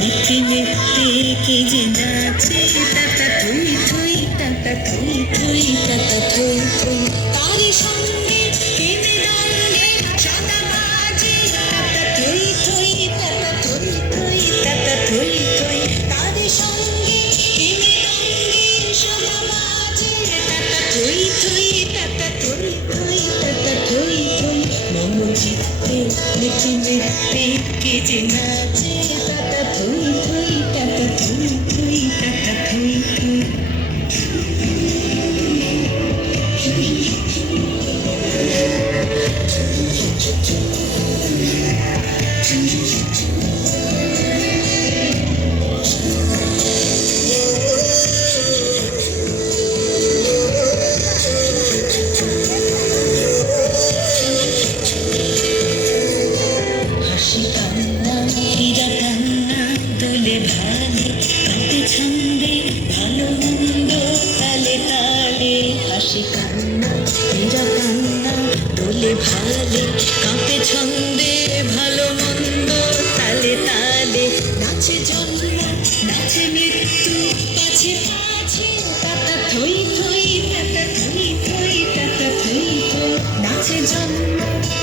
নিত্যে নিত্যে কে যে নাচে তাতা থই থই তাতা থই থই তাতা থই থই তারি সঙ্গে কেনে দঙ্গে সদা বাজে তাতা থই থই তাতা থই থই তাতা থই থই তারি সঙ্গে কেনে দঙ্গে সদা বাজে তাতা থই থই তাতা থই থই তাতা থই থই মম চিত্তে নিত্যে নিত্যে কে যে নাচে তাতা থই থই তাতা থই থই তাতা থই থই হাসি কান্না হীরা কান্না দোলে ভালে কাটে ছন্দে ভালো মন্দ তালে তালে হাসি কান্না হীরা কান্না দোলে ভালে কাঁপে ছন্দে ভালো মন্দ তালে তালে নাচে জন্ম নাচে মৃত্যু পাছে পাছে তাতা থই থই তাতা থই থই তাতা থই থই নাচে জন্ম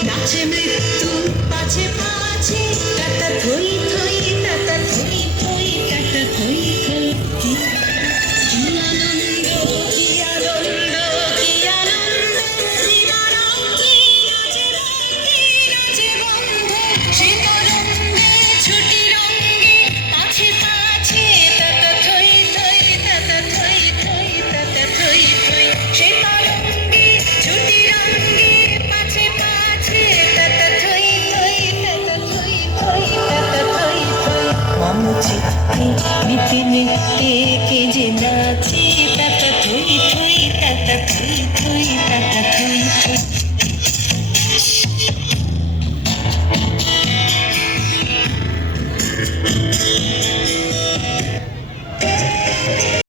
নাচে মৃত্যু পাছে পাছে তাতা থই থই তাতা থই থই তাতা থই থই কি আনন্দ কি আনন্দ কি আনন্দ দিবারাত্রি নাচে রাত্রি নাচে বন্ধ সে তরঙ্গে ছুটি রঙ্গে পাছে পাছে তাতা থই থই তাতা থই থই তাতা থই থই সে তরঙ্গে ছুটি রঙ্গে পাছে পাছে তাতা থই থই তাতা থই থই তাতা থই থই মম চিত্তে নিত্যে নিত্যে